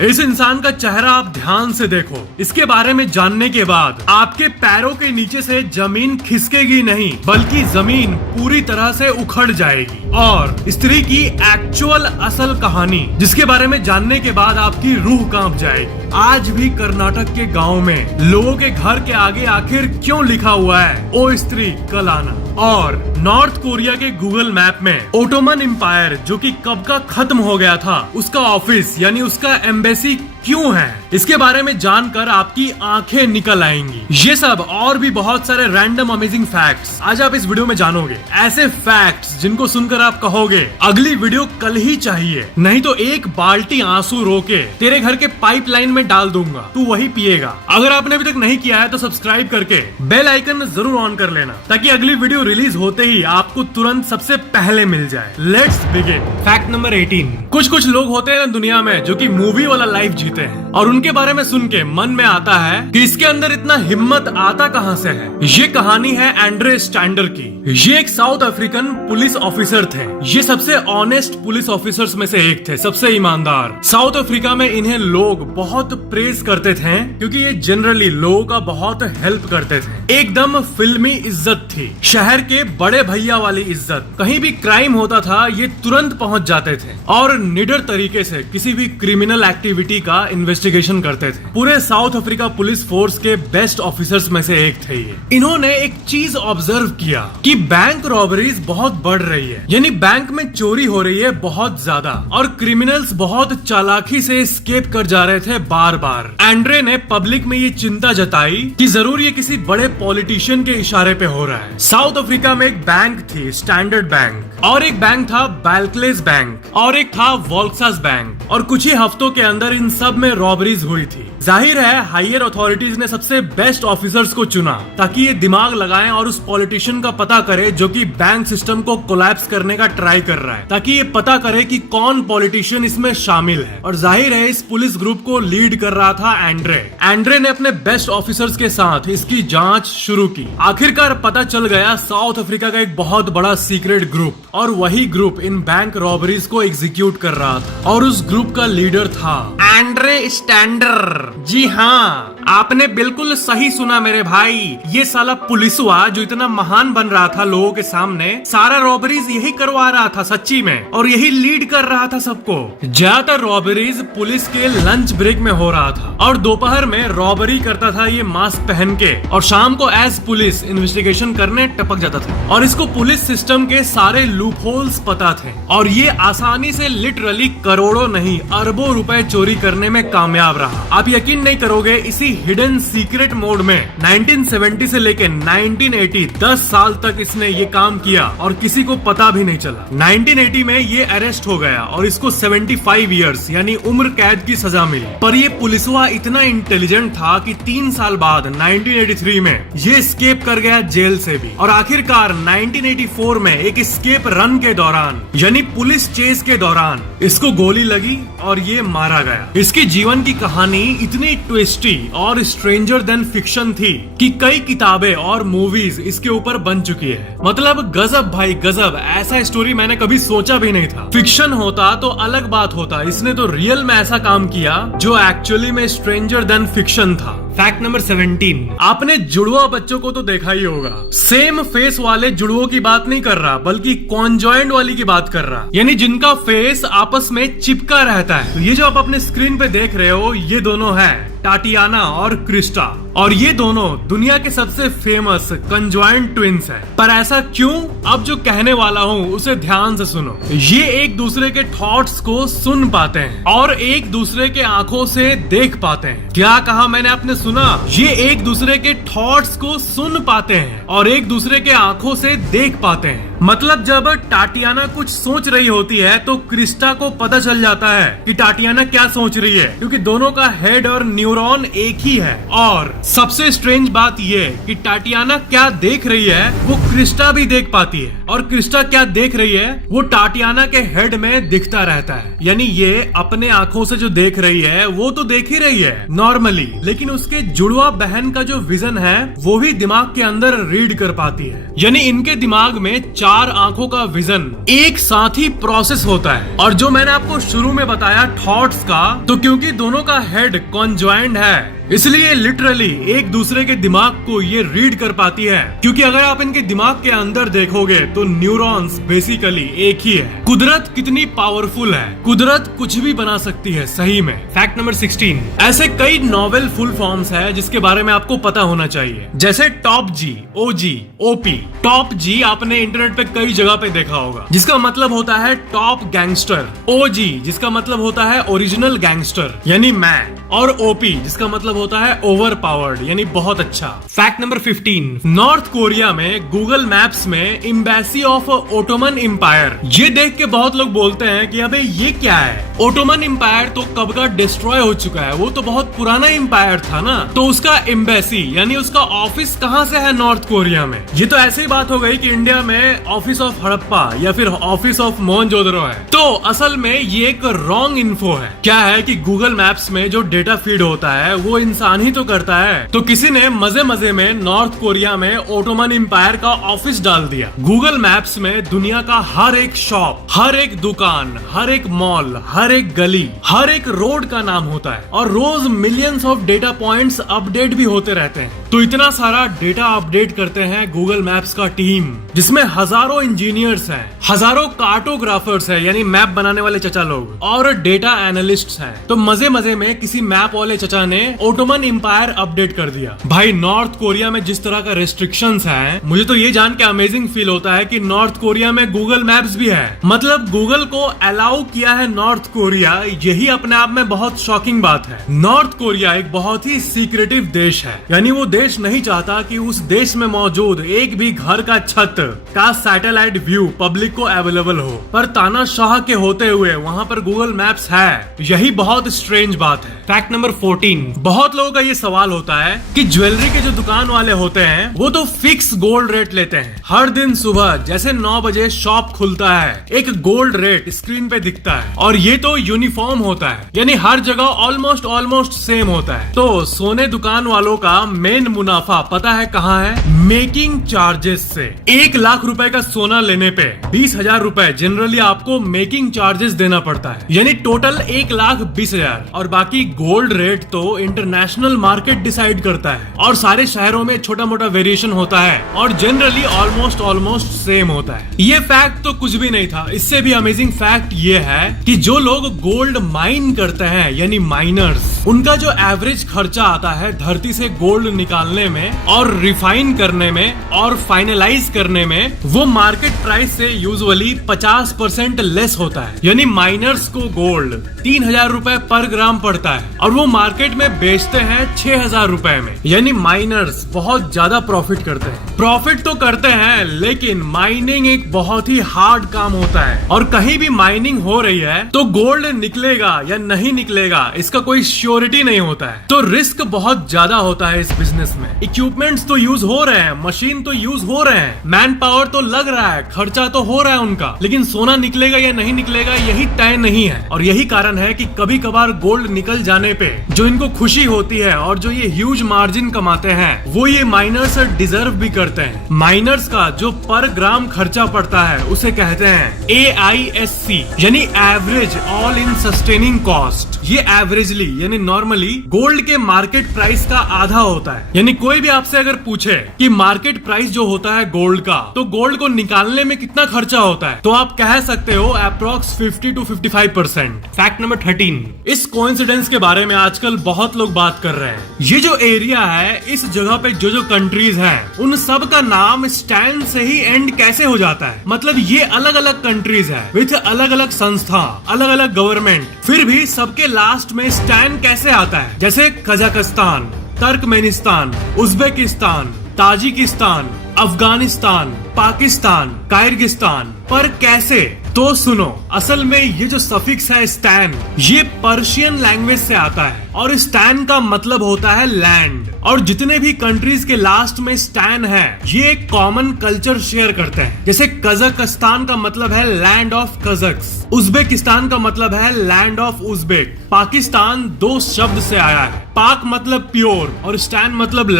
इस इंसान का चेहरा आप ध्यान से देखो। इसके बारे में जानने के बाद आपके पैरों के नीचे से जमीन खिसकेगी नहीं, बल्कि जमीन पूरी तरह से उखड़ जाएगी। और स्त्री की एक्चुअल असल कहानी, जिसके बारे में जानने के बाद आपकी रूह कांप जाएगी। आज भी कर्नाटक के गांव में लोगों के घर के आगे आखिर क्यों लिखा हुआ है ओ स्त्री कल आना। और नॉर्थ कोरिया के गूगल मैप में ओटोमन एम्पायर, जो कि कब का खत्म हो गया था, उसका ऑफिस यानी उसका एम्बेसी क्यों है, इसके बारे में जानकर आपकी आंखें निकल आएंगी। ये सब और भी बहुत सारे रैंडम अमेजिंग फैक्ट्स आज आप इस वीडियो में जानोगे। ऐसे फैक्ट्स जिनको सुनकर आप कहोगे अगली वीडियो कल ही चाहिए, नहीं तो एक बाल्टी आंसू रोके तेरे घर के पाइपलाइन में डाल दूंगा, तू वही पिएगा। अगर आपने अभी तक नहीं किया है तो सब्सक्राइब करके बेल आइकन जरूर ऑन कर लेना, ताकि अगली वीडियो रिलीज होते ही आपको तुरंत सबसे पहले मिल जाए। Let's begin. Fact number 18। कुछ लोग होते हैं दुनिया में जो कि मूवी वाला लाइफ जीते हैं, और उनके बारे में सुन के मन में आता है कि इसके अंदर इतना हिम्मत आता कहां से है। ये कहानी है एंड्रे स्टैंडर की। ये एक साउथ अफ्रीकन पुलिस ऑफिसर थे। ये सबसे ऑनेस्ट पुलिस ऑफिसर्स में से एक थे, सबसे ईमानदार। साउथ अफ्रीका में इन्हें लोग बहुत प्रेज करते थे, क्योंकि ये जनरली लोगों का बहुत हेल्प करते थे। एकदम फिल्मी इज्जत थी, शहर के बड़े भैया वाली इज्जत। कहीं भी क्राइम होता था ये तुरंत पहुंच जाते थे और निडर तरीके से किसी भी क्रिमिनल एक्टिविटी का इन्वेस्टिगेशन करते थे। पूरे साउथ अफ्रीका पुलिस फोर्स के बेस्ट ऑफिसर्स में से एक थे ये। इन्होंने एक चीज ऑब्जर्व किया कि बैंक रॉबरीज बहुत बढ़ रही है, यानी बैंक में चोरी हो रही है बहुत ज्यादा, और क्रिमिनल्स बहुत चालाकी से एस्केप कर जा रहे थे बार बार। एंड्रे ने पब्लिक में ये चिंता जताई कि जरूर ये किसी बड़े पॉलिटिशियन के इशारे पे हो रहा है। साउथ अफ्रीका में एक बैंक थी, स्टैंडर्ड बैंक, और एक बैंक था बार्क्लेज बैंक, और एक था वोल्क्सास बैंक, और कुछ ही हफ्तों के अंदर इन सब में रॉबरीज हुई थी। जाहिर है हायर अथॉरिटीज ने सबसे बेस्ट ऑफिसर्स को चुना ताकि ये दिमाग लगाएं और उस पॉलिटिशियन का पता करे जो कि बैंक सिस्टम को कोलैप्स करने का ट्राई कर रहा है, ताकि ये पता करे कि कौन पॉलिटिशियन इसमें शामिल है। और जाहिर है इस पुलिस ग्रुप को लीड कर रहा था एंड्रे। एंड्रे ने अपने बेस्ट ऑफिसर्स के साथ इसकी जांच शुरू की। आखिरकार पता चल गया साउथ अफ्रीका का एक बहुत बड़ा सीक्रेट ग्रुप, और वही ग्रुप इन बैंक रॉबरीज को एग्जीक्यूट कर रहा था, और उस ग्रुप का लीडर था एंड्रे स्टैंडर। जी हाँ, आपने बिल्कुल सही सुना मेरे भाई। ये साला पुलिस हुआ जो इतना महान बन रहा था लोगों के सामने, सारा रॉबरीज यही करवा रहा था सच्ची में, और यही लीड कर रहा था सबको। ज्यादातर रॉबरीज पुलिस के लंच ब्रेक में हो रहा था, और दोपहर में रॉबरी करता था ये मास्क पहन के, और शाम को एज पुलिस इन्वेस्टिगेशन करने टपक जाता था। और इसको पुलिस सिस्टम के सारे लूप होल्स पता थे, और ये आसानी से लिटरली करोड़ों नहीं अरबों रुपए चोरी करने में कामयाब रहा। आप यकीन नहीं करोगे, इसी हिडन सीक्रेट मोड में 1970 से लेकर 1980 10 साल तक इसने ये काम किया और किसी को पता भी नहीं चला। 1980 में ये अरेस्ट हो गया और इसको 75 इयर्स यानी उम्र कैद की सजा मिली। पर ये पुलिसवा इतना इंटेलिजेंट था कि 3 साल बाद 1983 में ये स्केप कर गया जेल से भी, और आखिरकार 1984 में एक स्केप रन के दौरान यानी पुलिस चेस के दौरान इसको गोली लगी और ये मारा गया। इसके जीवन की कहानी इतनी ट्विस्टी और स्ट्रेंजर देन फिक्शन थी कि कई किताबें और मूवीज इसके ऊपर बन चुकी है। मतलब गजब भाई गजब, ऐसा स्टोरी मैंने कभी सोचा भी नहीं था। फिक्शन होता तो अलग बात होता, इसने तो रियल में ऐसा काम किया जो एक्चुअली में स्ट्रेंजर देन फिक्शन था। Fact number 17। आपने जुड़वा बच्चों को तो देखा ही होगा। सेम फेस वाले जुड़वों की बात नहीं कर रहा, बल्कि कॉन्जॉइंट वाली की बात कर रहा, यानी जिनका फेस आपस में चिपका रहता है। तो ये जो आप अपने स्क्रीन पे देख रहे हो, ये दोनों हैं टाटियाना और क्रिस्टा, और ये दोनों दुनिया के सबसे फेमस कंजॉइंट ट्विंस हैं। पर ऐसा क्यों? अब जो कहने वाला हूँ उसे ध्यान से सुनो। ये एक दूसरे के थॉट्स को सुन पाते हैं और एक दूसरे के आंखों से देख पाते हैं। क्या कहा मैंने, आपने सुना? ये एक दूसरे के थॉट्स को सुन पाते हैं और एक दूसरे के आंखों से देख पाते हैं। मतलब जब टाटियाना कुछ सोच रही होती है तो क्रिस्टा को पता चल जाता है कि टाटियाना क्या सोच रही है, क्योंकि दोनों का हेड और न्यूरॉन एक ही है। और सबसे स्ट्रेंज बात ये कि टाटियाना क्या देख रही है वो क्रिस्टा भी देख पाती है, और क्रिस्टा क्या देख रही है वो टाटियाना के हेड में दिखता रहता है। यानी ये अपने आंखों से जो देख रही है वो तो देख ही रही है नॉर्मली, लेकिन उसके जुड़वा बहन का जो विजन है वो भी दिमाग के अंदर रीड कर पाती है। यानी इनके दिमाग में 4 आंखों का विजन एक साथ ही प्रोसेस होता है। और जो मैंने आपको शुरू में बताया थॉट्स का, तो क्योंकि दोनों का हेड कॉन्जॉइंट है इसलिए लिटरली एक दूसरे के दिमाग को ये रीड कर पाती है। क्योंकि अगर आप इनके दिमाग के अंदर देखोगे तो न्यूरॉन्स बेसिकली एक ही है। कुदरत कितनी पावरफुल है, कुदरत कुछ भी बना सकती है सही में। फैक्ट नंबर 16, ऐसे कई नॉवेल फुल फॉर्म्स है जिसके बारे में आपको पता होना चाहिए, जैसे टॉप जी, ओजी, ओपी। टॉप जी आपने इंटरनेट पे कई जगह पे देखा होगा, जिसका मतलब होता है टॉप गैंगस्टर। ओजी जिसका मतलब होता है ओरिजिनल गैंगस्टर यानी मैं, और ओपी जिसका मतलब होता है ओवर पावर्ड यानी बहुत अच्छा। फैक्ट नंबर 15, नॉर्थ कोरिया में गूगल मैप्स में एम्बेसी ऑफ ओटोमन एम्पायर। ये देख के बहुत लोग बोलते हैं कि अबे ये क्या है, ओटोमन एम्पायर तो कब का डिस्ट्रॉय हो चुका है, वो तो बहुत पुराना एम्पायर था ना, तो उसका एम्बेसी यानी उसका ऑफिस कहाँ से है नॉर्थ कोरिया में। ये तो ऐसी बात हो गई कि इंडिया में ऑफिस ऑफ हड़प्पा या फिर ऑफिस ऑफ मोहनजोदड़ो है। तो असल में ये एक रॉन्ग इन्फो है। क्या है कि गूगल मैप्स में जो डेटा फीड होता है वो इंसान ही तो करता है, तो किसी ने मजे मजे में नॉर्थ कोरिया में ओटोमन एम्पायर का ऑफिस डाल दिया। गूगल मैप्स में दुनिया का हर एक शॉप, हर एक दुकान, हर एक मॉल, हर एक गली, हर एक रोड का नाम होता है और रोज millions of data points update भी होते रहते हैं। तो इतना सारा डेटा अपडेट करते हैं गूगल मैप्स का टीम, जिसमें हजारों इंजीनियर्स हैं, हजारों कार्टोग्राफर्स हैं यानी मैप बनाने वाले चचा लोग, और डेटा एनालिस्ट्स हैं। तो मजे मजे में किसी मैप वाले चचा ने ओटोमन एम्पायर अपडेट कर दिया। भाई नॉर्थ कोरिया में जिस तरह का रेस्ट्रिक्शंस हैं, मुझे तो ये जान के अमेजिंग फील होता है कि नॉर्थ कोरिया में गूगल मैप्स भी है। मतलब गूगल को अलाउ किया है नॉर्थ कोरिया, यही अपने आप में बहुत शॉकिंग बात है। नॉर्थ कोरिया एक बहुत ही सीक्रेटिव देश है, यानी वो देश नहीं चाहता कि उस देश में मौजूद एक भी घर का छत का सैटेलाइट व्यू पब्लिक को अवेलेबल हो, पर तानाशाह के होते हुए वहाँ पर गूगल मैप्स है। यही बहुत स्ट्रेंज बात है। फैक्ट नंबर 14, बहुत लोगों का ये सवाल होता है कि ज्वेलरी के जो दुकान वाले होते हैं वो तो फिक्स गोल्ड रेट लेते हैं। हर दिन सुबह जैसे 9 बजे शॉप खुलता है, एक गोल्ड रेट स्क्रीन पे दिखता है और ये तो यूनिफॉर्म होता है, यानी हर जगह ऑलमोस्ट सेम होता है। तो सोने दुकान वालों का मेन मुनाफा पता है कहाँ है? मेकिंग चार्जेस से। 1 लाख रुपए का सोना लेने पे 20,000 रुपए जनरली आपको मेकिंग चार्जेस देना पड़ता है, यानी टोटल 1,20,000। और बाकी गोल्ड रेट तो इंटरनेशनल मार्केट डिसाइड करता है और सारे शहरों में छोटा मोटा वेरिएशन होता है और जनरली ऑलमोस्ट सेम होता है। ये फैक्ट तो कुछ भी नहीं था। इससे भी अमेजिंग फैक्ट ये है कि जो लोग गोल्ड माइन करते हैं यानी माइनर्स, उनका जो एवरेज खर्चा आता है धरती से गोल्ड निकालने में और रिफाइन करने में और फाइनलाइज करने में, वो मार्केट प्राइस से यूजुअली 50% लेस होता है। यानी माइनर्स को गोल्ड 3,000 रुपए पर ग्राम पड़ता है और वो मार्केट में बेचते हैं 6,000 रुपए में। यानी माइनर्स बहुत ज्यादा प्रॉफिट करते हैं। प्रॉफिट तो करते हैं, लेकिन माइनिंग एक बहुत ही हार्ड काम होता है और कहीं भी माइनिंग हो रही है तो गोल्ड निकलेगा या नहीं निकलेगा इसका कोई श्योरिटी नहीं होता है। तो रिस्क बहुत ज्यादा होता है इस बिजनेस में। इक्विपमेंट्स तो यूज हो रहे हैं, मशीन तो यूज हो रहे हैं, मैन पावर तो लग रहा है, खर्चा तो हो रहा है उनका, लेकिन सोना निकलेगा या नहीं निकलेगा यही तय नहीं है। और यही कारण है कि कभी कभार गोल्ड निकल जाने पे जो इनको खुशी होती है और जो ये ह्यूज मार्जिन कमाते हैं वो ये माइनर्स डिजर्व भी करते हैं। माइनर्स का जो पर ग्राम खर्चा पड़ता है उसे कहते हैं AISC यानी average all in sustaining cost. ये एवरेजली यानी नॉर्मली गोल्ड के मार्केट प्राइस का आधा होता है। यानी कोई भी आपसे अगर पूछे कि मार्केट प्राइस जो होता है गोल्ड का, तो गोल्ड को निकालने में कितना खर्चा होता है, तो आप कह सकते हो अप्रोक्स 50 to 55%। फैक्ट नंबर 13, इस कोइंसिडेंस के बारे में आजकल बहुत लोग बात कर रहे हैं। ये जो एरिया है, इस जगह पे जो कंट्रीज हैं, उन सब का नाम स्टैन से ही एंड कैसे हो जाता है। मतलब ये अलग अलग कंट्रीज है विथ अलग अलग संस्था, अलग अलग गवर्नमेंट, फिर भी सबके लास्ट में स्टैन कैसे आता है। जैसे Kazakhstan, Turkmenistan, Uzbekistan, Tajikistan, Afghanistan, Pakistan, Kyrgyzstan, पर कैसे? तो सुनो, असल में ये जो सफिक्स है स्टैन, ये पर्शियन लैंग्वेज से आता है और स्टैन का मतलब होता है लैंड। और जितने भी कंट्रीज के लास्ट में स्टैन है, ये एक कॉमन कल्चर शेयर करते हैं। जैसे कजाकिस्तान का मतलब है लैंड ऑफ कजक्स, उज्बेकिस्तान का मतलब है लैंड ऑफ उज्बेक। पाकिस्तान दो शब्द से आया है, पाक मतलब प्योर और स्टैन मतलब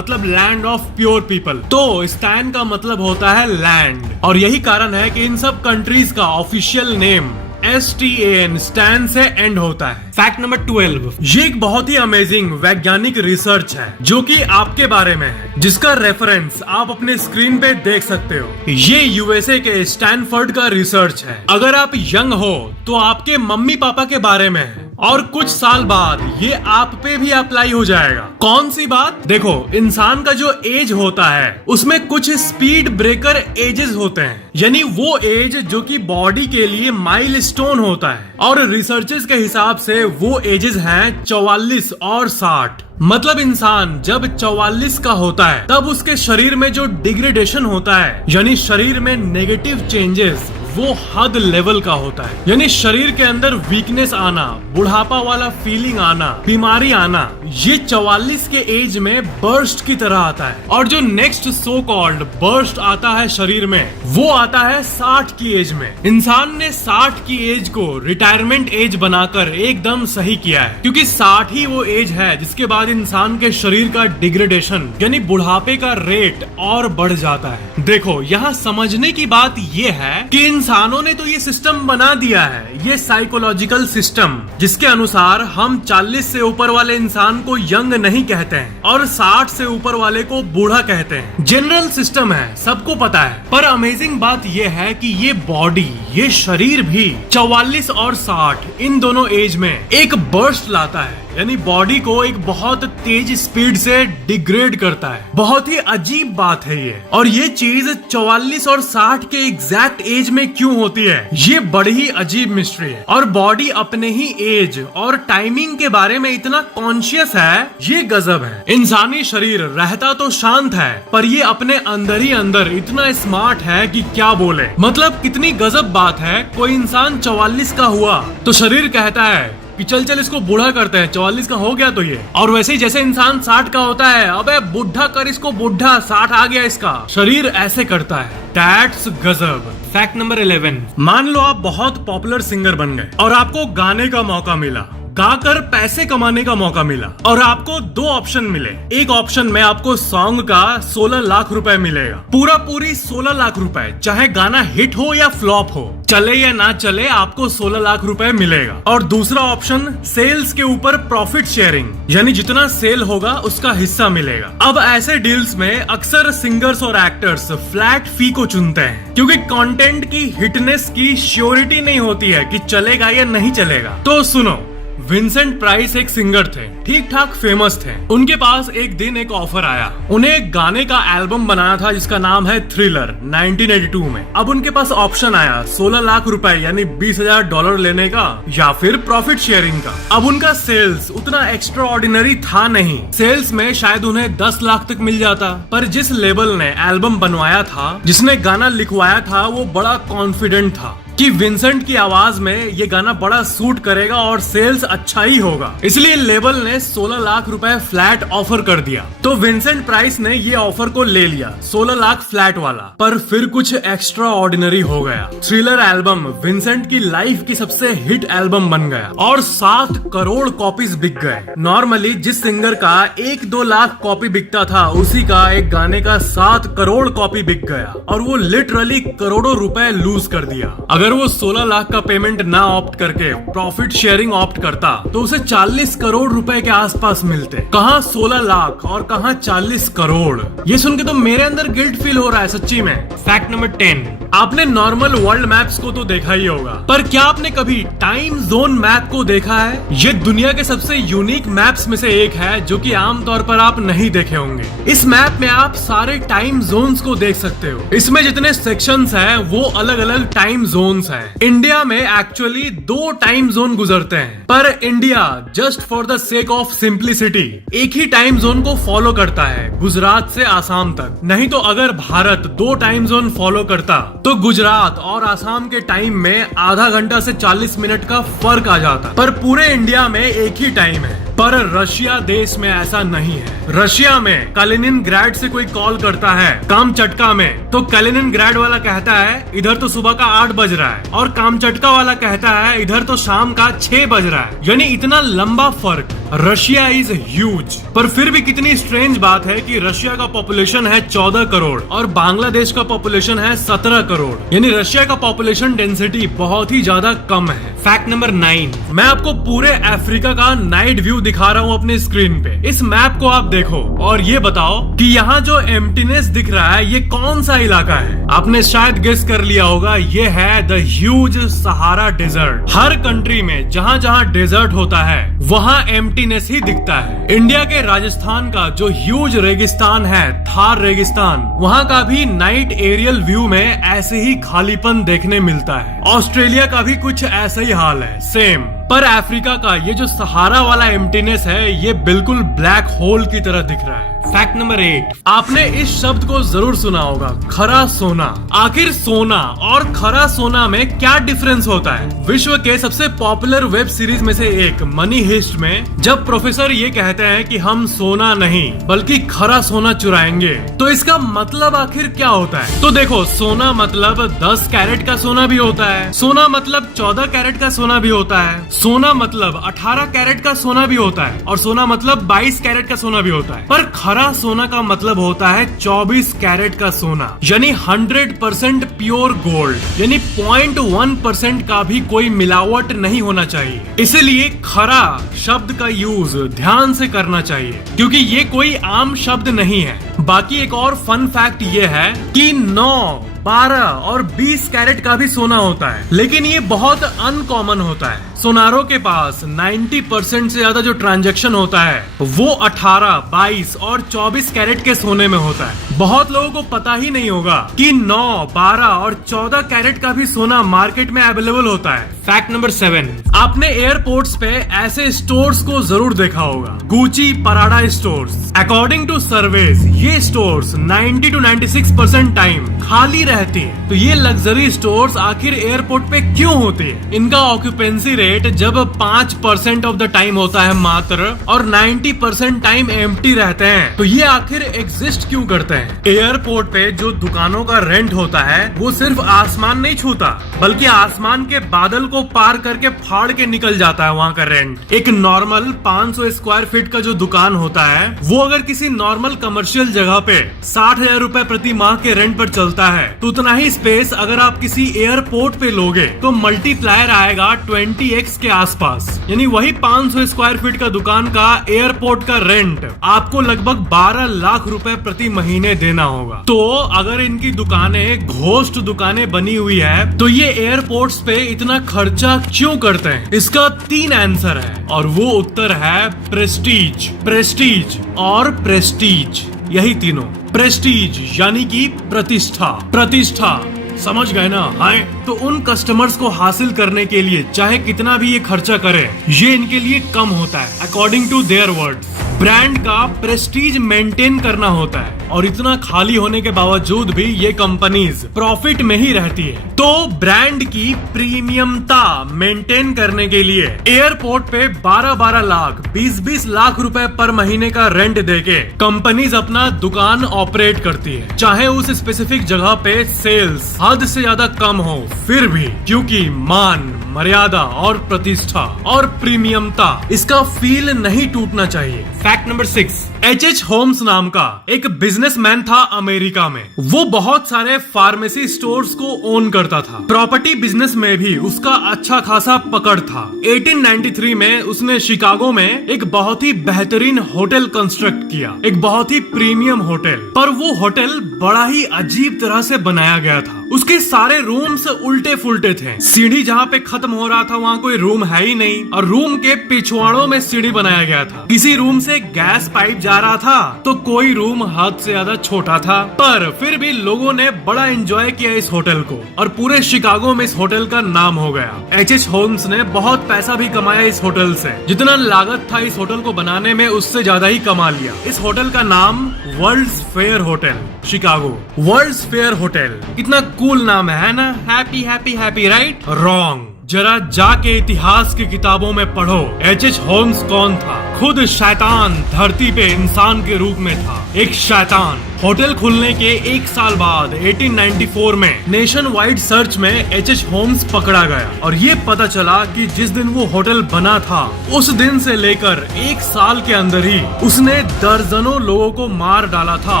लैंड ऑफ प्योर पीपल। तो स्टैन का मतलब होता है लैंड, और यही कारण है कि इन सब कंट्रीज का ऑफिशियल नेम STAN स्टैन से एंड होता है। फैक्ट नंबर 12, ये एक बहुत ही अमेजिंग वैज्ञानिक रिसर्च है जो कि आपके बारे में है, जिसका रेफरेंस आप अपने स्क्रीन पे देख सकते हो। ये USA के स्टैनफोर्ड का रिसर्च है। अगर आप यंग हो तो आपके मम्मी पापा के बारे में है, और कुछ साल बाद ये आप पे भी अप्लाई हो जाएगा। कौन सी बात? देखो, इंसान का जो एज होता है उसमें कुछ स्पीड ब्रेकर एजेस होते हैं, यानी वो एज जो कि बॉडी के लिए माइलस्टोन होता है, और रिसर्चर्स के हिसाब से वो एजेस हैं 44 और 60। मतलब इंसान जब 44 का होता है तब उसके शरीर में जो डिग्रेडेशन होता है, यानी शरीर में नेगेटिव चेंजेस, वो हद लेवल का होता है। यानी शरीर के अंदर वीकनेस आना, बुढ़ापा वाला फीलिंग आना, बीमारी आना, ये 44 के एज में बर्स्ट की तरह आता है। और जो नेक्स्ट सो कॉल्ड बर्स्ट आता है शरीर में, वो आता है 60 की एज में। इंसान ने 60 की एज को रिटायरमेंट एज बनाकर एकदम सही किया है, क्योंकि 60 ही वो एज है जिसके बाद इंसान के शरीर का डिग्रेडेशन यानी बुढ़ापे का रेट और बढ़ जाता है। देखो, यहाँ समझने की बात ये है कि इंसानों ने तो ये सिस्टम बना दिया है, ये साइकोलॉजिकल सिस्टम, जिसके अनुसार हम 40 से ऊपर वाले इंसान को यंग नहीं कहते हैं और 60 से ऊपर वाले को बूढ़ा कहते हैं। जनरल सिस्टम है, सबको पता है। पर अमेजिंग बात ये है कि ये बॉडी, ये शरीर भी 44 और 60 इन दोनों एज में एक बर्स्ट लाता है, यानी बॉडी को एक बहुत तेज स्पीड से डिग्रेड करता है। बहुत ही अजीब बात है ये, और ये चीज 44 और 60 के एग्जैक्ट एज में क्यों होती है, ये बड़ी ही अजीब मिस्ट्री है। और बॉडी अपने ही एज और टाइमिंग के बारे में इतना कॉन्शियस है, ये गजब है। इंसानी शरीर रहता तो शांत है, पर ये अपने अंदर ही अंदर इतना स्मार्ट है कि क्या बोले। मतलब कितनी गजब बात है, कोई इंसान 44 का हुआ तो शरीर कहता है कि चल चल इसको बूढ़ा करते हैं, 44 का हो गया तो ये। और वैसे ही जैसे इंसान 60 का होता है, अबे बुढ़ा कर इसको, बुढ़ा 60 आ गया इसका, शरीर ऐसे करता है। That's गजब। फैक्ट नंबर 11, मान लो आप बहुत पॉपुलर सिंगर बन गए और आपको गाने का मौका मिला, गाकर पैसे कमाने का मौका मिला, और आपको दो ऑप्शन मिले। एक ऑप्शन में आपको सॉन्ग का 16 लाख रुपए मिलेगा, पूरी 16 लाख रुपए, चाहे गाना हिट हो या फ्लॉप हो, चले या ना चले, आपको 16 लाख रुपए मिलेगा। और दूसरा ऑप्शन सेल्स के ऊपर प्रॉफिट शेयरिंग, यानी जितना सेल होगा उसका हिस्सा मिलेगा। अब ऐसे डील्स में अक्सर सिंगर्स और एक्टर्स फ्लैट फी को चुनते हैं, क्योंकि कंटेंट की हिटनेस की श्योरिटी नहीं होती है कि चलेगा या नहीं चलेगा। तो सुनो, विंसेंट प्राइस एक सिंगर थे, ठीक ठाक फेमस थे। उनके पास एक दिन एक ऑफर आया, उन्हें एक गाने का एल्बम बनाना था जिसका नाम है थ्रिलर, 1982 में। अब उनके पास ऑप्शन आया 16 लाख रुपए यानी $20,000 लेने का या फिर प्रॉफिट शेयरिंग का। अब उनका सेल्स उतना एक्स्ट्रा ऑर्डिनरी था नहीं, सेल्स में शायद उन्हें 10 लाख तक मिल जाता, पर जिस लेबल ने एल्बम बनवाया था, जिसने गाना लिखवाया था, वो बड़ा कॉन्फिडेंट था कि विंसेंट की आवाज में ये गाना बड़ा सूट करेगा और सेल्स अच्छा ही होगा, इसलिए लेबल ने 16 लाख रुपए फ्लैट ऑफर कर दिया। तो विंसेंट प्राइस ने ये ऑफर को ले लिया, 16 लाख फ्लैट वाला। पर फिर कुछ एक्स्ट्रा ऑर्डिनरी हो गया। थ्रिलर एल्बम विंसेंट की लाइफ की सबसे हिट एल्बम बन गया और 7 करोड़ कॉपीज बिक गए। नॉर्मली जिस सिंगर का 1-2 लाख कॉपी बिकता था, उसी का एक गाने का 7 करोड़ कॉपी बिक गया, और वो लिटरली करोड़ों रुपए लूज कर दिया। अगर वो 16 लाख का पेमेंट ना ऑप्ट करके प्रॉफिट शेयरिंग ऑप्ट करता तो उसे 40 करोड़ रुपए के आसपास मिलते। कहाँ 16 लाख और कहाँ 40 करोड़। ये सुन के तो मेरे अंदर गिल्ट फील हो रहा है सच्ची में। फैक्ट नंबर 10, आपने नॉर्मल वर्ल्ड मैप्स को तो देखा ही होगा, पर क्या आपने कभी टाइम जोन मैप को देखा है? ये दुनिया के सबसे यूनिक मैप्स में से एक है जो कि आमतौर पर आप नहीं देखे होंगे। इस मैप में आप सारे टाइम जोन्स को देख सकते हो। इसमें जितने सेक्शंस हैं वो अलग अलग टाइम जोन्स हैं। इंडिया में एक्चुअली 2 टाइम जोन गुजरते हैं, पर India just for the sake of simplicity एक ही टाइम जोन को फॉलो करता है, गुजरात से आसाम तक। नहीं तो अगर भारत 2 टाइम जोन फॉलो करता तो गुजरात और आसाम के टाइम में आधा घंटा से 40 मिनट का फर्क आ जाता, पर पूरे इंडिया में एक ही टाइम है। पर रशिया देश में ऐसा नहीं है। रशिया में कैलिनिनग्राड से कोई कॉल करता है कामचटका में, तो कैलिनिनग्राड वाला कहता है इधर तो सुबह का 8 बज रहा है, और कामचटका वाला कहता है इधर तो शाम का 6 बज रहा है। यानी इतना लंबा फर्क। Russia is huge. पर फिर भी कितनी स्ट्रेंज बात है कि रशिया का पॉपुलेशन है 14 करोड़ और बांग्लादेश का पॉपुलेशन है 17 करोड़। यानी रशिया का पॉपुलेशन डेंसिटी बहुत ही ज्यादा कम है। फैक्ट नंबर 9, मैं आपको पूरे अफ्रीका का नाइट व्यू दिखा रहा हूँ अपने स्क्रीन पे। इस मैप को आप देखो और ये बताओ कि यहाँ जो एम्प्टीनेस दिख रहा है ये कौन सा इलाका है। आपने शायद गेस कर लिया होगा, ये है द ह्यूज सहारा डेजर्ट। हर कंट्री में जहाँ जहाँ डेजर्ट होता है वहाँ एम्प्टीनेस ही दिखता है। इंडिया के राजस्थान का जो ह्यूज रेगिस्तान है, थार रेगिस्तान, वहाँ का भी नाइट एरियल व्यू में ऐसे ही खालीपन देखने मिलता है। ऑस्ट्रेलिया का भी कुछ ऐसा ही हाल है, सेम। पर अफ्रीका का ये जो सहारा वाला एम्प्टीनेस है ये बिल्कुल ब्लैक होल की तरह दिख रहा है। फैक्ट नंबर 8, आपने इस शब्द को जरूर सुना होगा, खरा सोना। आखिर सोना और खरा सोना में क्या डिफरेंस होता है? विश्व के सबसे पॉपुलर वेब सीरीज में से एक मनी हिस्ट में जब प्रोफेसर ये कहते हैं कि हम सोना नहीं बल्कि खरा सोना चुराएंगे, तो इसका मतलब आखिर क्या होता है? तो देखो, सोना मतलब 10 कैरेट का सोना भी होता है, सोना मतलब 14 कैरेट का सोना भी होता है, सोना मतलब 18 कैरेट का सोना भी होता है, और सोना मतलब 22 कैरेट का सोना भी होता है। पर खरा सोना का मतलब होता है 24 कैरेट का सोना, यानी 100% प्योर गोल्ड, यानी 0.1% का भी कोई मिलावट नहीं होना चाहिए। इसलिए खरा शब्द का यूज ध्यान से करना चाहिए क्योंकि ये कोई आम शब्द नहीं है। बाकी एक और फन फैक्ट ये है कि 9, 12 और 20 कैरेट का भी सोना होता है, लेकिन ये बहुत अनकॉमन होता है। सोनारों के पास 90% से ज्यादा जो ट्रांजैक्शन होता है वो 18, 22 और 24 कैरेट के सोने में होता है। बहुत लोगों को पता ही नहीं होगा कि 9, 12 और 14 कैरेट का भी सोना मार्केट में अवेलेबल होता है। फैक्ट नंबर 7, आपने एयरपोर्ट्स पे ऐसे स्टोर्स को जरूर देखा होगा, Gucci, Prada stores. According to surveys ये स्टोर्स 90 to 96% टाइम खाली रहती है। तो ये लग्जरी स्टोर्स आखिर एयरपोर्ट पे क्यों होती है? इनका ऑक्यूपेंसी रेट जब 5% ऑफ द टाइम होता है मात्र, और 90% टाइम एम्प्टी रहते हैं, तो ये आखिर एग्जिस्ट क्यों करते हैं? एयरपोर्ट पे जो दुकानों का रेंट होता है वो सिर्फ आसमान नहीं छूता बल्कि आसमान के बादल को पार करके फाड़ के निकल जाता है वहाँ का रेंट। एक नॉर्मल 500 स्क्वायर फीट का जो दुकान होता है वो अगर किसी नॉर्मल कमर्शियल जगह पे 60,000 रुपए प्रति माह के रेंट पर चलता है, तो उतना ही स्पेस अगर आप किसी एयरपोर्ट पे लोगे तो मल्टीप्लायर आएगा 20x के आसपास। यानी वही 500 स्क्वायर फीट का दुकान का एयरपोर्ट का रेंट आपको लगभग 12 लाख रुपए प्रति महीने देना होगा। तो अगर इनकी दुकानें घोस्ट दुकानें बनी हुई है तो ये एयरपोर्ट्स पे इतना खर्चा क्यों करते हैं? इसका 3 आंसर है और वो उत्तर है प्रेस्टीज, प्रेस्टीज और प्रेस्टीज। यही तीनों। प्रेस्टीज यानी कि प्रतिष्ठा, प्रतिष्ठा, समझ गए ना? हाय, तो उन कस्टमर्स को हासिल करने के लिए चाहे कितना भी ये खर्चा करे ये इनके लिए कम होता है। According to their words, brand का प्रेस्टीज मेंटेन करना होता है और इतना खाली होने के बावजूद भी ये कंपनीज प्रॉफिट में ही रहती है। तो ब्रांड की प्रीमियमता मेंटेन करने के लिए एयरपोर्ट पे 12-12 लाख, 20-20 लाख रुपए पर महीने का रेंट देके कंपनीज अपना दुकान ऑपरेट करती है। चाहे उस स्पेसिफिक जगह पे सेल्स हद से ज्यादा कम हो फिर भी, क्योंकि मान, मर्यादा और प्रतिष्ठा और प्रीमियमता, इसका फील नहीं टूटना चाहिए। Fact number 6, H.H. होम्स नाम का एक बिजनेसमैन था अमेरिका में। वो बहुत सारे फार्मेसी स्टोर्स को ओन करता था। प्रॉपर्टी बिजनेस में भी उसका अच्छा खासा पकड़ था। 1893 में उसने शिकागो में एक बहुत ही बेहतरीन होटल कंस्ट्रक्ट किया, एक बहुत ही प्रीमियम होटल। पर वो होटल बड़ा ही अजीब तरह से बनाया गया था। उसके सारे रूम्स उल्टे फुल्टे थे। सीढ़ी जहाँ पे खत्म हो रहा था वहाँ कोई रूम है ही नहीं, और रूम के पिछवाड़ों में सीढ़ी बनाया गया था। किसी रूम से गैस पाइप जा रहा था तो कोई रूम हद से ज्यादा छोटा था। पर फिर भी लोगों ने बड़ा एंजॉय किया इस होटल को और पूरे शिकागो में इस होटल का नाम हो गया। H.H. होम्स ने बहुत पैसा भी कमाया इस होटल से। जितना लागत था इस होटल को बनाने में उससे ज्यादा ही कमा लिया। इस होटल का नाम World's Fair hotel, Chicago. World's Fair hotel, इतना कूल नाम है ना? Happy happy happy, right? Wrong. जरा जाके इतिहास की किताबों में पढ़ो H.H. होम्स कौन था। खुद शैतान धरती पे इंसान के रूप में था, एक शैतान। होटल खुलने के 1 साल बाद 1894 में नेशन वाइड सर्च में H.H. होम्स पकड़ा गया और ये पता चला कि जिस दिन वो होटल बना था उस दिन से लेकर 1 साल के अंदर ही उसने दर्जनों लोगों को मार डाला था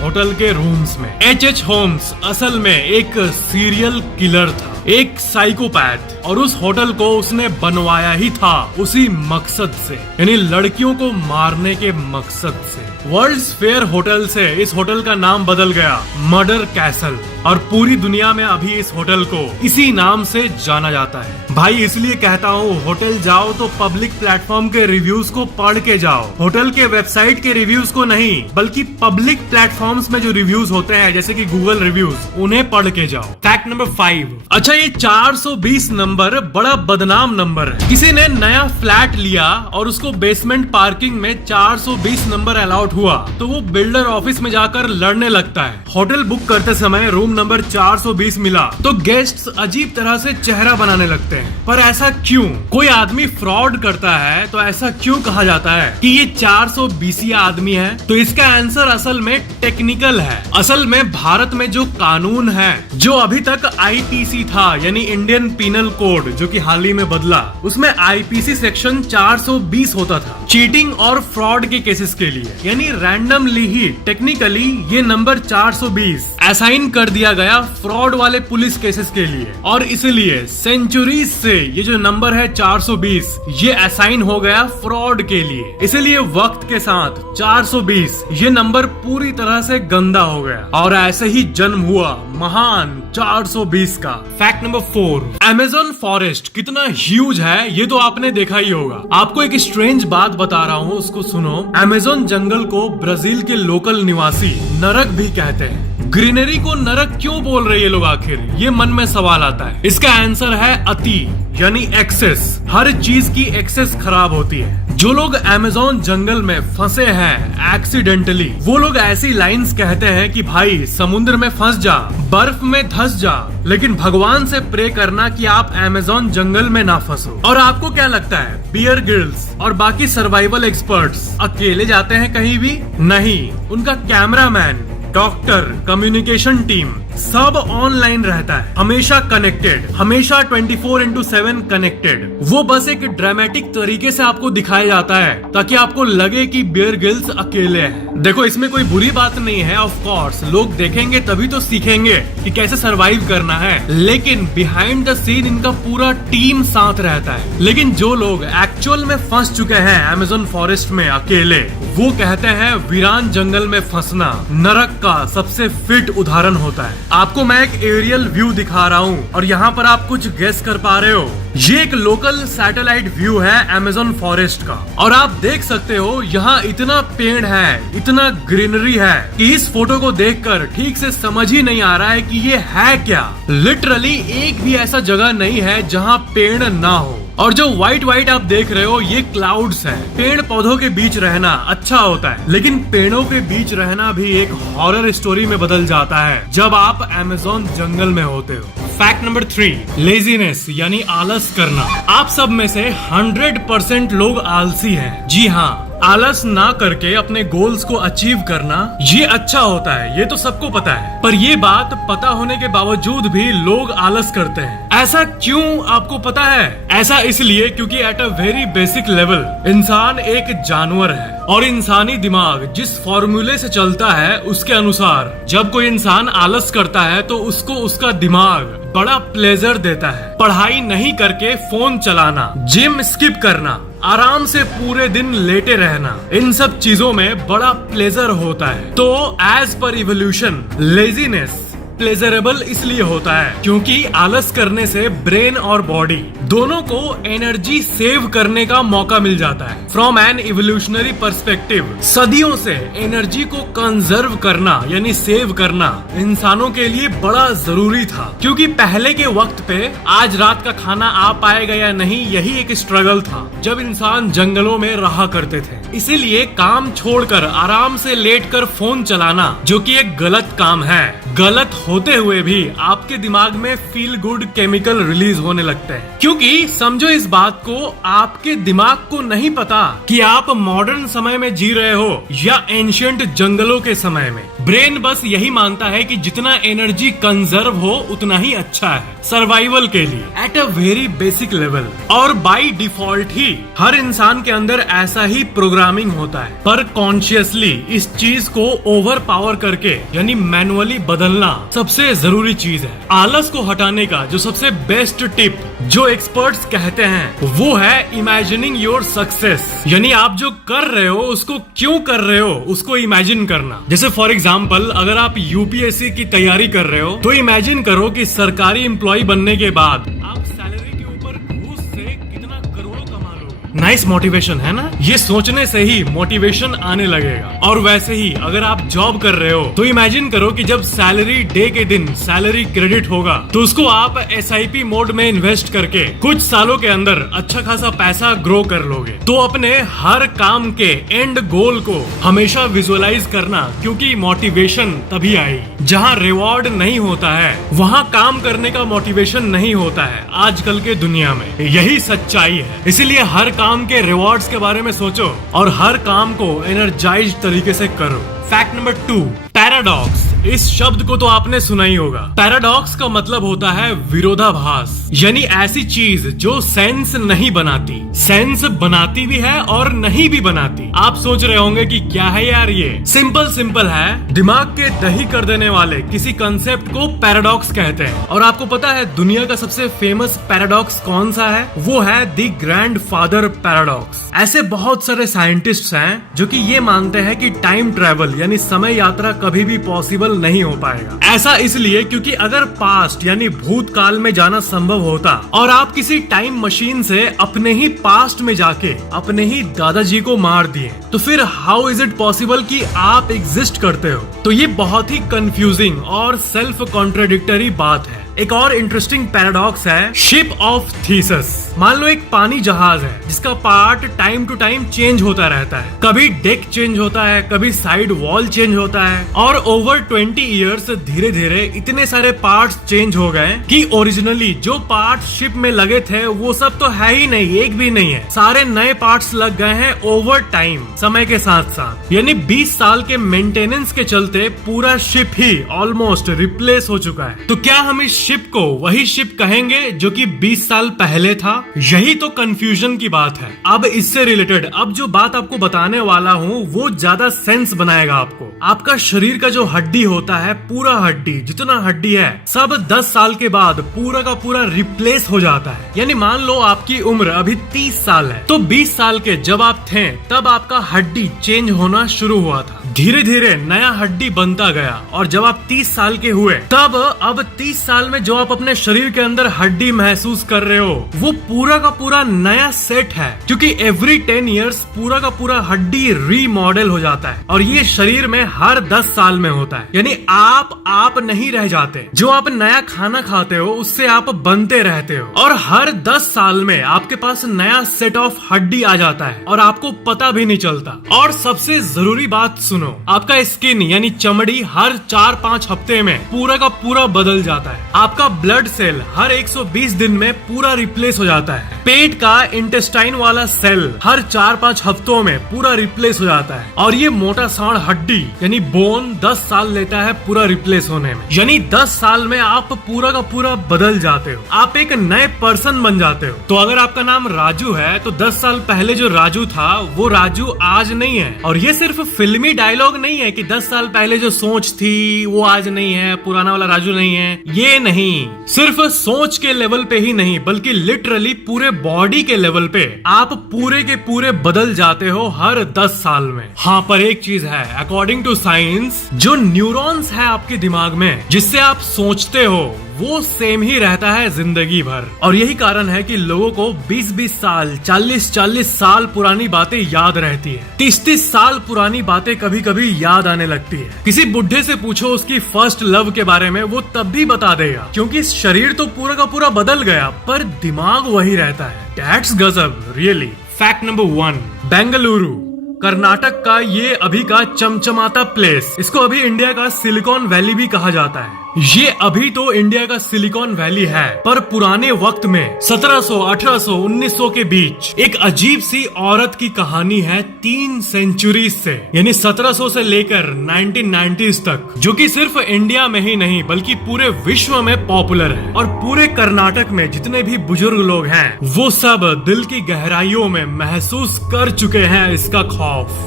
होटल के रूम्स में। H.H. होम्स असल में एक सीरियल किलर था, एक साइकोपैथ, और उस होटल को उसने बनवाया ही था उसी मकसद से, यानी लड़कियों को मारने के मकसद से। वर्ल्ड्स फेयर होटल से इस होटल का नाम बदल गया मर्डर कैसल, और पूरी दुनिया में अभी इस होटल को इसी नाम से जाना जाता है। भाई इसलिए कहता हूँ, होटल जाओ तो पब्लिक प्लेटफॉर्म के रिव्यूज को पढ़ के जाओ, होटल के वेबसाइट के रिव्यूज को नहीं, बल्कि पब्लिक प्लेटफॉर्म्स में जो रिव्यूज होते हैं जैसे कि गूगल रिव्यूज, उन्हें पढ़ के जाओ। Fact number 5। अच्छा, ये 420 नंबर बड़ा बदनाम नंबर है। किसी ने नया फ्लैट लिया और उसको बेसमेंट पार्किंग में 420 नंबर अलॉट हुआ तो वो बिल्डर ऑफिस में जाकर लड़ने लगता है। होटल बुक करते समय रूम नंबर 420 मिला तो गेस्ट्स अजीब तरह से चेहरा बनाने लगते हैं। पर ऐसा क्यों? कोई आदमी फ्रॉड करता है तो ऐसा क्यों कहा जाता है कि ये 420 आदमी है? तो इसका आंसर असल में टेक्निकल है। असल में भारत में जो कानून है, जो अभी तक आईपीसी था यानी इंडियन पीनल कोड, जो कि हाल ही में बदला, उसमें आईपीसी सेक्शन 420 होता था चीटिंग और फ्रॉड के केसेस के लिए, यानी रैंडमली ही टेक्निकली ये नंबर 420 असाइन कर दिया गया फ्रॉड वाले पुलिस केसेस के लिए, और इसलिए सेंचुरीज से ये जो नंबर है 420 ये असाइन हो गया फ्रॉड के लिए। इसलिए वक्त के साथ 420 ये नंबर पूरी तरह से गंदा हो गया और ऐसे ही जन्म हुआ महान 420 का। Fact number 4। अमेज़न फॉरेस्ट कितना ह्यूज है ये तो आपने देखा ही होगा। आपको एक स्ट्रेंज बात बता रहा हूँ, उसको सुनो। अमेज़न जंगल को ब्राजील के लोकल निवासी नरक भी कहते हैं। ग्रीनरी को नरक क्यों बोल रहे ये लोग आखिर? ये मन में सवाल आता है। इसका आंसर है अति, यानी एक्सेस। हर चीज की एक्सेस खराब होती है। जो लोग अमेज़न जंगल में फंसे हैं एक्सीडेंटली, वो लोग ऐसी लाइंस कहते हैं कि भाई समुद्र में फंस जा, बर्फ में धंस जा, लेकिन भगवान से प्रे करना कि आप अमेज़न जंगल में ना फंसो। और आपको क्या लगता है, बियर ग्रिल्स और बाकी सर्वाइवल एक्सपर्ट्स अकेले जाते हैं कहीं भी? नहीं, उनका कैमरामैन, डॉक्टर, कम्युनिकेशन टीम सब ऑनलाइन रहता है, हमेशा कनेक्टेड, हमेशा 24/7 कनेक्टेड। वो बस एक ड्रामेटिक तरीके से आपको दिखाया जाता है ताकि आपको लगे कि बियर ग्रिल्स अकेले हैं। देखो इसमें कोई बुरी बात नहीं है, ऑफ कोर्स लोग देखेंगे तभी तो सीखेंगे कि कैसे सरवाइव करना है, लेकिन बिहाइंड द सीन इनका पूरा टीम साथ रहता है। लेकिन जो लोग एक्चुअल में फंस चुके हैं अमेज़न फॉरेस्ट में अकेले, वो कहते हैं वीरान जंगल में फंसना नरक का सबसे फिट उदाहरण होता है। आपको मैं एक एरियल व्यू दिखा रहा हूँ और यहाँ पर आप कुछ गेस कर पा रहे हो, ये एक लोकल सैटेलाइट व्यू है अमेज़न फॉरेस्ट का, और आप देख सकते हो यहाँ इतना पेड़ है, इतना ग्रीनरी है कि इस फोटो को देखकर ठीक से समझ ही नहीं आ रहा है कि ये है क्या। लिटरली एक भी ऐसा जगह नहीं है जहाँ पेड़ ना हो। और जो व्हाइट व्हाइट आप देख रहे हो ये क्लाउड्स हैं। पेड़ पौधों के बीच रहना अच्छा होता है, लेकिन पेड़ों के बीच रहना भी एक हॉरर स्टोरी में बदल जाता है जब आप अमेज़न जंगल में होते हो। फैक्ट नंबर 3, लेजीनेस यानी आलस करना। आप सब में से 100% लोग आलसी हैं। जी हाँ, आलस ना करके अपने गोल्स को अचीव करना ये अच्छा होता है, ये तो सबको पता है। पर ये बात पता होने के बावजूद भी लोग आलस करते हैं। ऐसा क्यों आपको पता है? ऐसा इसलिए क्योंकि at a very basic level इंसान एक जानवर है और इंसानी दिमाग जिस फॉर्मूले से चलता है उसके अनुसार जब कोई इंसान आलस करता है तो उसको उसका दिमाग बड़ा प्लेजर देता है। पढ़ाई नहीं करके फोन चलाना, जिम स्किप करना, आराम से पूरे दिन लेटे रहना, इन सब चीजों में बड़ा प्लेजर होता है। तो as per evolution laziness pleasurable इसलिए होता है क्योंकि आलस करने से ब्रेन और बॉडी दोनों को एनर्जी सेव करने का मौका मिल जाता है। फ्रॉम एन इवोल्यूशनरी पर्सपेक्टिव सदियों से एनर्जी को कंजर्व करना यानी सेव करना इंसानों के लिए बड़ा जरूरी था, क्योंकि पहले के वक्त पे आज रात का खाना आ पाएगा या नहीं यही एक स्ट्रगल था जब इंसान जंगलों में रहा करते थे। इसीलिए काम छोड़कर आराम से लेटकर फोन चलाना, जो कि एक गलत काम है, गलत होते हुए भी आपके दिमाग में फील गुड केमिकल रिलीज होने लगते हैं। क्योंकि समझो इस बात को, आपके दिमाग को नहीं पता कि आप मॉडर्न समय में जी रहे हो या एंशिएंट जंगलों के समय में। ब्रेन बस यही मानता है कि जितना एनर्जी कंजर्व हो उतना ही अच्छा है सर्वाइवल के लिए at a very basic level. और बाय डिफॉल्ट ही हर इंसान के अंदर ऐसा ही प्रोग्रामिंग होता है, पर कॉन्शियसली इस चीज को ओवर पावर करके यानी मैनुअली बदलना सबसे जरूरी चीज है। आलस को हटाने का जो सबसे बेस्ट टिप जो एक्सपर्ट्स कहते हैं वो है इमेजिनिंग योर सक्सेस, यानी आप जो कर रहे हो उसको क्यों कर रहे हो उसको इमेजिन करना। जैसे फॉर एग्जाम्पल अगर आप यूपीएससी की तैयारी कर रहे हो तो इमेजिन करो कि सरकारी एम्प्लॉय बनने के बाद आप सैलरी के ऊपर घूस से कितना करोड़ों कमा लोगे। नाइस मोटिवेशन है ना, ये सोचने से ही मोटिवेशन आने लगेगा। और वैसे ही अगर आप जॉब कर रहे हो तो इमेजिन करो कि जब सैलरी डे के दिन सैलरी क्रेडिट होगा तो उसको आप एसआईपी मोड में इन्वेस्ट करके कुछ सालों के अंदर अच्छा खासा पैसा ग्रो कर लोगे। तो अपने हर काम के एंड गोल को हमेशा विजुअलाइज करना, क्योंकि मोटिवेशन तभी आएगी। जहाँ रिवॉर्ड नहीं होता है वहाँ काम करने का मोटिवेशन नहीं होता है आजकल के दुनिया में, यही सच्चाई है। इसीलिए हर काम के रिवॉर्ड्स के बारे में सोचो और हर काम को एनर्जाइज तरीके से करो। Fact number 2, paradox. इस शब्द को तो आपने सुना ही होगा। पैराडॉक्स का मतलब होता है विरोधाभास, यानी ऐसी चीज जो सेंस नहीं बनाती, सेंस बनाती भी है और नहीं भी बनाती। आप सोच रहे होंगे कि क्या है यार ये। सिंपल है, दिमाग के दही कर देने वाले किसी कंसेप्ट को पैराडॉक्स कहते हैं। और आपको पता है दुनिया का सबसे फेमस पैराडॉक्स कौन सा है? वो है द ग्रैंडफादर पैराडॉक्स। ऐसे बहुत सारे साइंटिस्ट्स हैं जो कि ये मानते हैं कि टाइम ट्रेवल यानी समय यात्रा कभी भी पॉसिबल नहीं हो पाएगा। ऐसा इसलिए क्योंकि अगर पास्ट यानी भूतकाल में जाना संभव होता और आप किसी टाइम मशीन से अपने ही पास्ट में जाके अपने ही दादाजी को मार दिए तो फिर हाउ इज इट पॉसिबल कि आप एग्जिस्ट करते हो? तो ये बहुत ही कंफ्यूजिंग और सेल्फ कॉन्ट्राडिक्टरी बात है। एक और इंटरेस्टिंग पैराडॉक्स है शिप ऑफ थीसिस। मान लो एक पानी जहाज है जिसका part time to time change होता रहता है। कभी डेक चेंज होता है, कभी साइड वॉल चेंज होता है, और ओवर 20 इयर्स धीरे धीरे इतने सारे पार्ट्स चेंज हो गए कि ओरिजिनली जो पार्ट शिप में लगे थे वो सब तो है ही नहीं, एक भी नहीं है। सारे नए पार्ट्स लग गए हैं ओवर टाइम, समय के साथ साथ। यानी 20 साल के मेंटेनेंस के चलते पूरा शिप ही ऑलमोस्ट रिप्लेस हो चुका है। तो क्या हम इस शिप को वही शिप कहेंगे जो कि 20 साल पहले था? यही तो कंफ्यूजन की बात है। अब इससे रिलेटेड अब जो बात आपको बताने वाला हूँ वो ज्यादा सेंस बनाएगा आपको। आपका शरीर का जो हड्डी होता है, पूरा हड्डी जितना हड्डी है सब 10 साल के बाद पूरा का पूरा रिप्लेस हो जाता है। यानी मान लो आपकी उम्र अभी 30 साल है तो 20 साल के जब आप थे तब आपका हड्डी चेंज होना शुरू हुआ था। धीरे धीरे नया हड्डी बनता गया और जब आप 30 साल के हुए तब अब 30 साल में जो आप अपने शरीर के अंदर हड्डी महसूस कर रहे हो वो पूरा का पूरा नया सेट है, क्योंकि एवरी 10 इयर्स पूरा का पूरा हड्डी रीमॉडल हो जाता है और ये शरीर में हर 10 साल में होता है। यानी आप नहीं रह जाते, जो आप नया खाना खाते हो उससे आप बनते रहते हो और हर 10 साल में आपके पास नया सेट ऑफ हड्डी आ जाता है और आपको पता भी नहीं चलता। और सबसे जरूरी बात सुनो, आपका स्किन यानी चमड़ी हर 4-5 हफ्ते में पूरा का पूरा बदल जाता है। आपका ब्लड सेल हर 120 दिन में पूरा रिप्लेस हो जाता है। पेट का इंटेस्टाइन वाला सेल हर 4-5 हफ्तों में पूरा रिप्लेस हो जाता है। और ये मोटा सांड हड्डी यानी बोन 10 साल लेता है पूरा रिप्लेस होने में। यानी 10 साल में आप पूरा का पूरा बदल जाते हो, आप एक नए पर्सन बन जाते हो। तो अगर आपका नाम राजू है तो 10 साल पहले जो राजू था वो राजू आज नहीं है। और ये सिर्फ फिल्मी डायलॉग नहीं है कि 10 साल पहले जो सोच थी वो आज नहीं है, पुराना वाला राजू नहीं है। ये नहीं, सिर्फ सोच के लेवल पे ही नहीं बल्कि लिटरली पूरे बॉडी के लेवल पे आप पूरे के पूरे बदल जाते हो हर 10 साल में। हाँ, पर एक चीज है, अकॉर्डिंग टू साइंस जो न्यूरॉन्स है आपके दिमाग में जिससे आप सोचते हो वो सेम ही रहता है जिंदगी भर। और यही कारण है कि लोगों को 20-20 साल 40-40 साल पुरानी बातें याद रहती है। 30-30 साल पुरानी बातें कभी कभी याद आने लगती है। किसी बुढ़े से पूछो उसकी फर्स्ट लव के बारे में, वो तब भी बता देगा, क्योंकि शरीर तो पूरा का पूरा बदल गया पर दिमाग वही रहता है। दैट्स गजब really. Fact number 1, Bengaluru. Karnataka का ये अभी का चमचमाता प्लेस, इसको अभी इंडिया का सिलिकॉन वैली भी कहा जाता है। ये अभी तो इंडिया का सिलिकॉन वैली है, पर पुराने वक्त में 1700, 1800, 1900 के बीच एक अजीब सी औरत की कहानी है 3 सेंचुरी से, यानी 1700 से लेकर 1990s तक, जो कि सिर्फ इंडिया में ही नहीं बल्कि पूरे विश्व में पॉपुलर है। और पूरे कर्नाटक में जितने भी बुजुर्ग लोग हैं वो सब दिल की गहराइयों में महसूस कर चुके हैं इसका खौफ।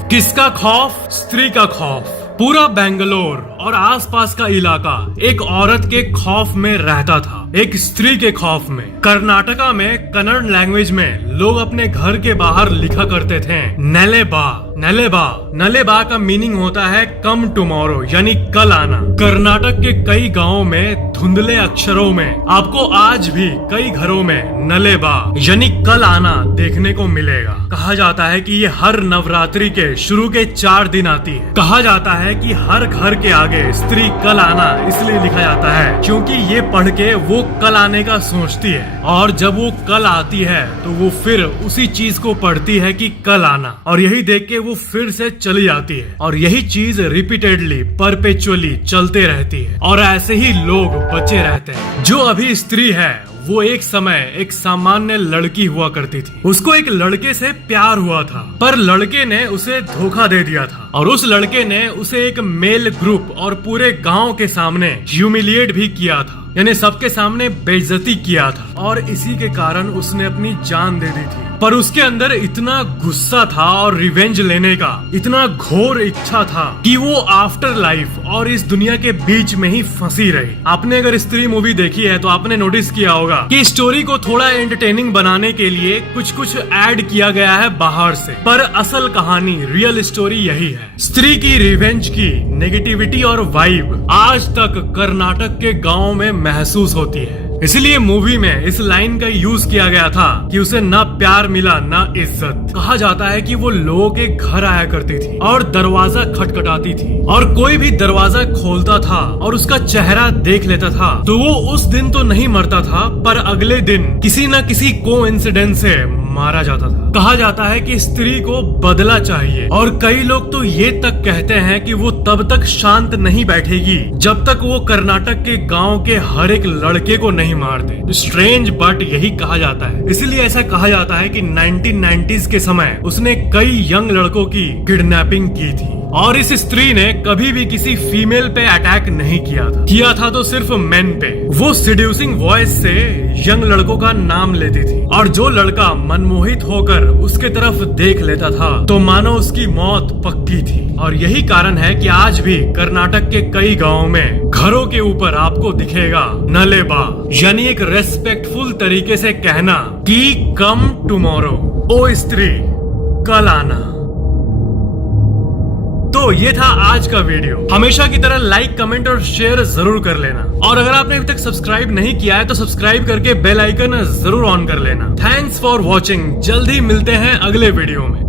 किसका खौफ? स्त्री का खौफ। पूरा बेंगलोर और आसपास का इलाका एक औरत के खौफ में रहता था, एक स्त्री के खौफ में। कर्नाटका में कन्नड़ लैंग्वेज में लोग अपने घर के बाहर लिखा करते थे नेलेबा। नेलेबा नलेबा का मीनिंग होता है कम टुमारो, यानी कल आना। कर्नाटक के कई गांवों में धुंधले अक्षरों में आपको आज भी कई घरों में नलेबा यानी कल आना देखने को मिलेगा। कहा जाता है कि ये हर नवरात्रि के शुरू के 4 दिन आती है। कहा जाता है कि हर घर के आगे स्त्री कल आना इसलिए लिखा जाता है क्योंकि ये पढ़ के वो कल आने का सोचती है, और जब वो कल आती है तो वो फिर उसी चीज को पढ़ती है कि कल आना, और यही देख के वो फिर से चली जाती है, और यही चीज रिपीटेडली परपेचुअली चलते रहती है, और ऐसे ही लोग बचे रहते हैं। जो अभी स्त्री है वो एक समय एक सामान्य लड़की हुआ करती थी। उसको एक लड़के से प्यार हुआ था, पर लड़के ने उसे धोखा दे दिया था, और उस लड़के ने उसे एक मेल ग्रुप और पूरे गांव के सामने ह्यूमिलिएट भी किया था, यानी सबके सामने बेइज्जती किया था, और इसी के कारण उसने अपनी जान दे दी थी। पर उसके अंदर इतना गुस्सा था और रिवेंज लेने का इतना घोर इच्छा था कि वो आफ्टर लाइफ और इस दुनिया के बीच में ही फंसी रही। आपने अगर स्त्री मूवी देखी है तो आपने नोटिस किया होगा कि स्टोरी को थोड़ा एंटरटेनिंग बनाने के लिए कुछ ऐड किया गया है बाहर से, पर असल कहानी रियल स्टोरी यही है। स्त्री की रिवेंज की नेगेटिविटी और वाइब आज तक कर्नाटक के गाँव में महसूस होती है। इसलिए मूवी में इस लाइन का यूज किया गया था कि उसे ना प्यार मिला ना इज्जत। कहा जाता है कि वो लोगों के घर आया करती थी और दरवाजा खटखटाती थी, और कोई भी दरवाजा खोलता था और उसका चेहरा देख लेता था तो वो उस दिन तो नहीं मरता था, पर अगले दिन किसी न किसी कोइंसिडेंस से मारा जाता था। कहा जाता है कि स्त्री को बदला चाहिए, और कई लोग तो ये तक कहते हैं कि वो तब तक शांत नहीं बैठेगी जब तक वो कर्नाटक के गांव के हर एक लड़के को नहीं मार दे। स्ट्रेंज बट यही कहा जाता है। इसलिए ऐसा कहा जाता है कि 1990s के समय उसने कई यंग लड़कों की किडनैपिंग की थी, और इस स्त्री ने कभी भी किसी फीमेल पे अटैक नहीं किया था तो सिर्फ मेन पे। वो सीड्यूसिंग वॉइस से यंग लड़कों का नाम लेती थी, और जो लड़का मनमोहित होकर उसके तरफ देख लेता था तो मानो उसकी मौत पक्की थी। और यही कारण है कि आज भी कर्नाटक के कई गांवों में घरों के ऊपर आपको दिखेगा नलेबा, यानी एक रेस्पेक्टफुल तरीके से कहना कि कम टुमारो, ओ स्त्री कल आना। तो ये था आज का वीडियो। हमेशा की तरह लाइक, कमेंट और शेयर जरूर कर लेना, और अगर आपने अभी तक सब्सक्राइब नहीं किया है तो सब्सक्राइब करके बेल आइकन जरूर ऑन कर लेना। Thanks for watching. जल्द ही मिलते हैं अगले वीडियो में।